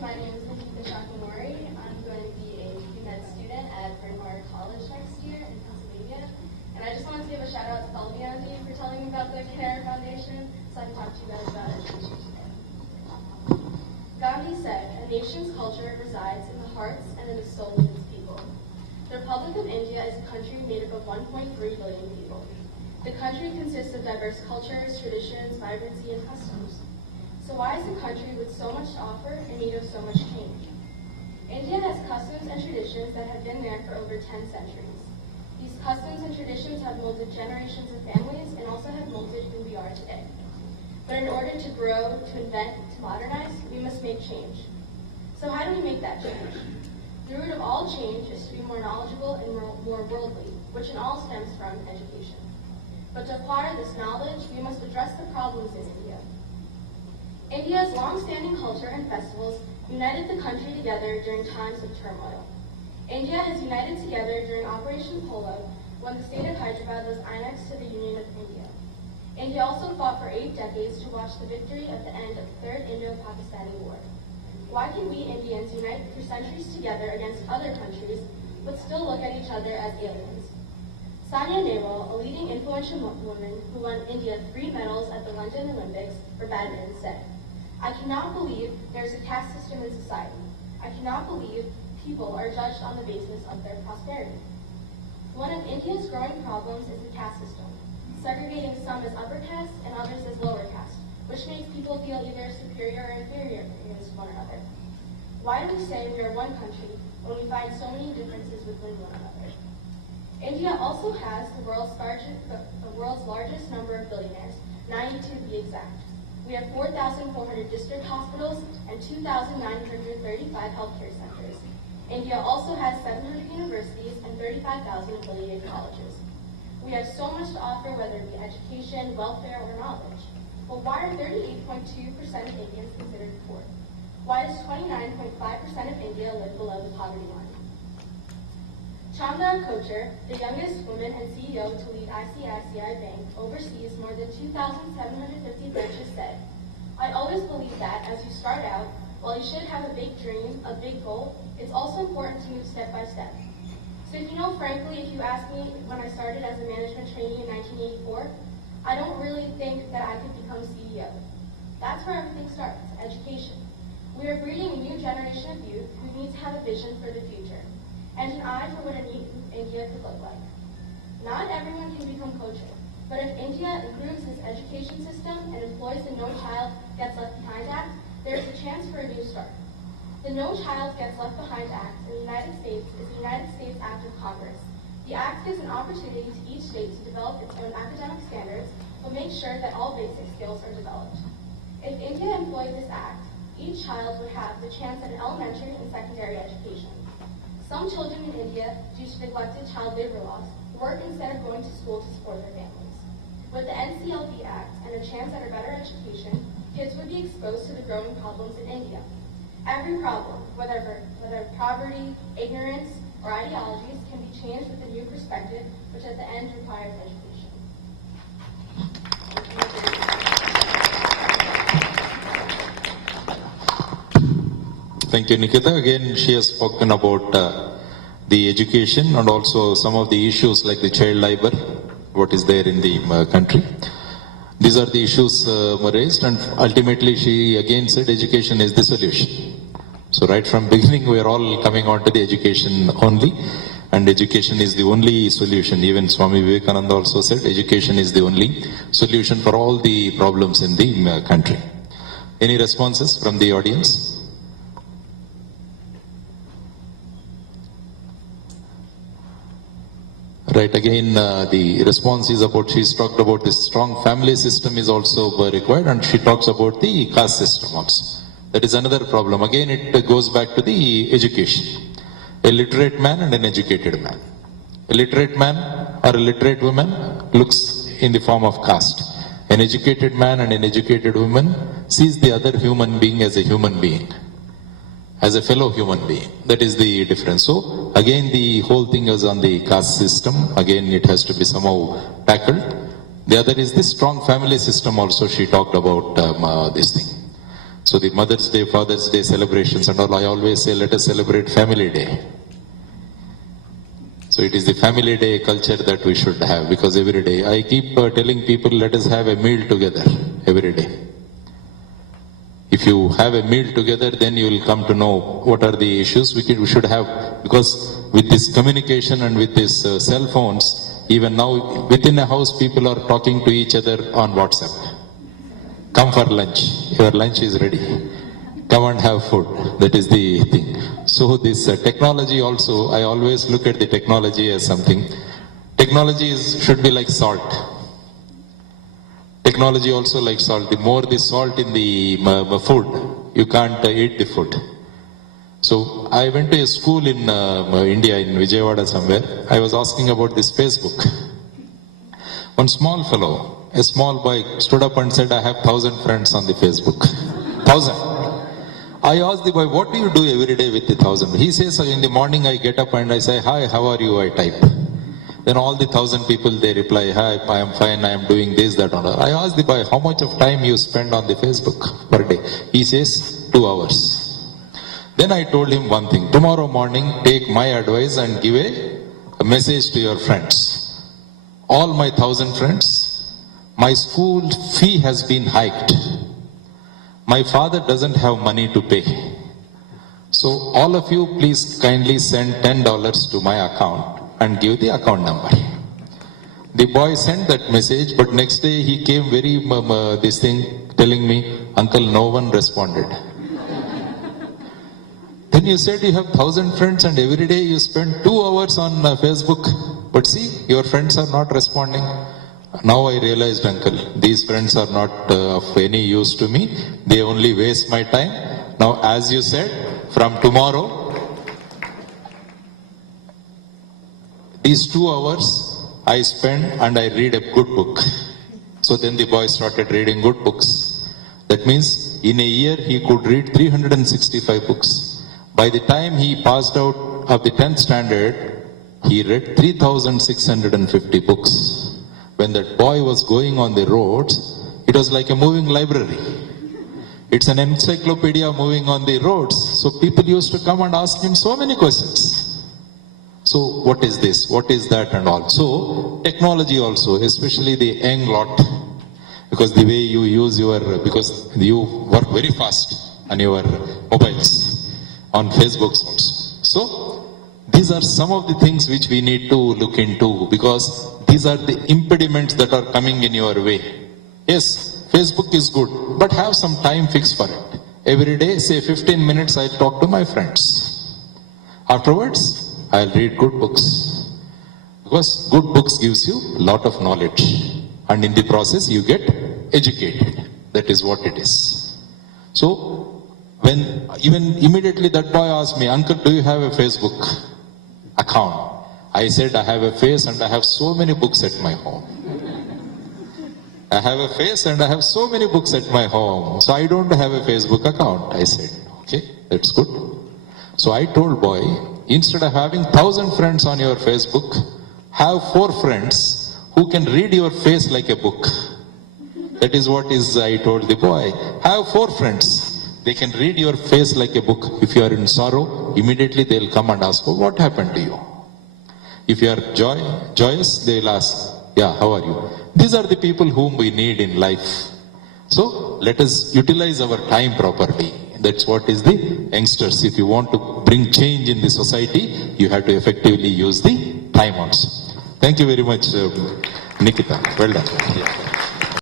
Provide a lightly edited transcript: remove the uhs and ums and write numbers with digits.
my name is Nikitha Shakamuri. I'm going to be a pre-med student at Bryn Mawr College next year in Pennsylvania. And I just wanted to give a shout out to Palmiandi for telling me about the Canara Foundation so I can talk to you guys about education today. Gandhi said, "A nation's culture resides in the hearts and in the souls of its people." The Republic of India is a country made up of 1.3 billion people. The country consists of diverse cultures, traditions, vibrancy, and customs. So why is a country with so much to offer in need of so much change? India has customs and traditions that have been there for over 10 centuries. These customs and traditions have molded generations of families and also have molded who we are today. But in order to grow, to invent, to modernize, we must make change. So how do we make that change? The root of all change is to be more knowledgeable and more worldly, which in all stems from education. But to acquire this knowledge, we must address the problems in India. India's long-standing culture and festivals united the country together during times of turmoil. India has united together during Operation Polo when the state of Hyderabad was annexed to the Union of India. India also fought for 8 decades to watch the victory at the end of the Third Indo-Pakistani War. Why can we Indians unite for centuries together against other countries, but still look at each other as aliens? Sania Nehwal, a leading influential woman who won India 3 medals at the London Olympics for badminton, said, "I cannot believe there is a caste system in society. I cannot believe people are judged on the basis of their prosperity." One of India's growing problems is the caste system, segregating some as upper caste and others as lower caste, which makes people feel either superior or inferior against one another. Why do we say we are one country when we find so many differences within one another? India also has the world's largest number of billionaires, 90 to be exact. We have 4,400 district hospitals and 2,935 healthcare centers. India also has 700 universities and 35,000 affiliated colleges. We have so much to offer, whether it be education, welfare, or knowledge. But why are 38.2% of Indians considered poor? Why does 29.5% of India live below the poverty line? Chandra Kochar, the youngest woman and CEO to lead ICICI Bank, oversees more than 2,750 branches, said, "I always believe that as you start out, while you should have a big dream, a big goal, it's also important to move step by step." So frankly, if you asked me when I started as a management trainee in 1984, I don't really think that I could become CEO. That's where everything starts, education. We are breeding a new generation of youth who need to have a vision for the future and an eye for what a new India could look like. Not everyone can become Kochar, but if India improves its education system and employs the No Child Gets Left Behind Act, there is a chance for a new start. The No Child Gets Left Behind Act in the United States is the United States Act of Congress. The act gives an opportunity to each state to develop its own academic standards, but makes sure that all basic skills are developed. If India employed this act, each child would have the chance at an elementary and secondary education. Some children in India, due to neglected child labor laws, work instead of going to school to support their families. With the NCLB Act and a chance at a better education, kids would be exposed to the growing problems in India. Every problem, whether poverty, ignorance, or ideologies, can be changed with a new perspective, which at the end requires education. Thank you, Nikitha. Again, she has spoken about the education and also some of the issues like the child labor, what is there in the country. These are the issues raised, and ultimately she again said education is the solution. So right from beginning we are all coming on to the education only, and education is the only solution. Even Swami Vivekananda also said education is the only solution for all the problems in the country. Any responses from the audience? Right, again the response is about, she's talked about this strong family system is also required, and she talks about the caste system also. That is another problem. Again it goes back to the education. A literate man and an educated man. A literate man or a literate woman looks in the form of caste. An educated man and an educated woman sees the other human being as a human being, as a fellow human being. That is the difference. So again the whole thing is on the caste system. Again it has to be somehow tackled. The other is the strong family system also, she talked about this thing. So the Mother's Day, Father's Day celebrations and all, I always say, let us celebrate Family Day. So it is the Family Day culture that we should have, because every day, I keep telling people, let us have a meal together every day. If you have a meal together, then you will come to know what are the issues we should have, because with this communication and with these cell phones, even now within a house people are talking to each other on WhatsApp. Come for lunch, your lunch is ready. Come and have food, that is the thing. So this technology also, I always look at the technology as something. Technology should be like salt. Technology also like salt. The more the salt in the food, you can't eat the food. So I went to a school in India, in Vijayawada somewhere. I was asking about this Facebook. One small fellow, a small boy, stood up and said, I have 1,000 friends on the Facebook. 1,000. I asked the boy, what do you do every day with the 1,000? He says, in the morning I get up and I say, hi, how are you? I type. Then all the 1,000 people, they reply, hi, I am fine, I am doing this, that, and that. I asked the boy, how much of time you spend on the Facebook per day? He says, 2 hours. Then I told him one thing, tomorrow morning, take my advice and give a message to your friends. All my 1,000 friends, my school fee has been hiked. My father doesn't have money to pay. So all of you please kindly send $10 to my account and give the account number. The boy sent that message, but next day he came very this thing telling me, uncle, no one responded. Then you said you have 1,000 friends and every day you spend 2 hours on Facebook, but see, your friends are not responding. Now I realized, uncle, these friends are not of any use to me. They only waste my time. Now, as you said, from tomorrow, these 2 hours I spend and I read a good book. So then the boy started reading good books. That means in a year he could read 365 books. By the time he passed out of the 10th standard, he read 3,650 books. When that boy was going on the roads, it was like a moving library. It's an encyclopedia moving on the roads. So people used to come and ask him so many questions. So what is this? What is that and all? So technology also, especially the young lot, because the way you use because you work very fast on your mobiles, on Facebooks also. So these are some of the things which we need to look into, because these are the impediments that are coming in your way. Yes, Facebook is good, but have some time fixed for it. Every day, say 15 minutes, I talk to my friends. Afterwards, I'll read good books. Because good books gives you a lot of knowledge. And in the process, you get educated. That is what it is. So, when even immediately that boy asked me, uncle, do you have a Facebook account? I said, I have a face and I have so many books at my home. I have a face and I have so many books at my home. So I don't have a Facebook account. I said, okay, that's good. So I told boy, instead of having 1,000 friends on your Facebook, have 4 friends who can read your face like a book. That is what I told the boy. Have 4 friends. They can read your face like a book. If you are in sorrow, immediately they will come and ask, oh, what happened to you? If you are joyous, they will ask, yeah, how are you? These are the people whom we need in life. So let us utilize our time properly. That's what is the youngsters. If you want to bring change in the society, you have to effectively use the time also. Thank you very much, Nikitha. Well done.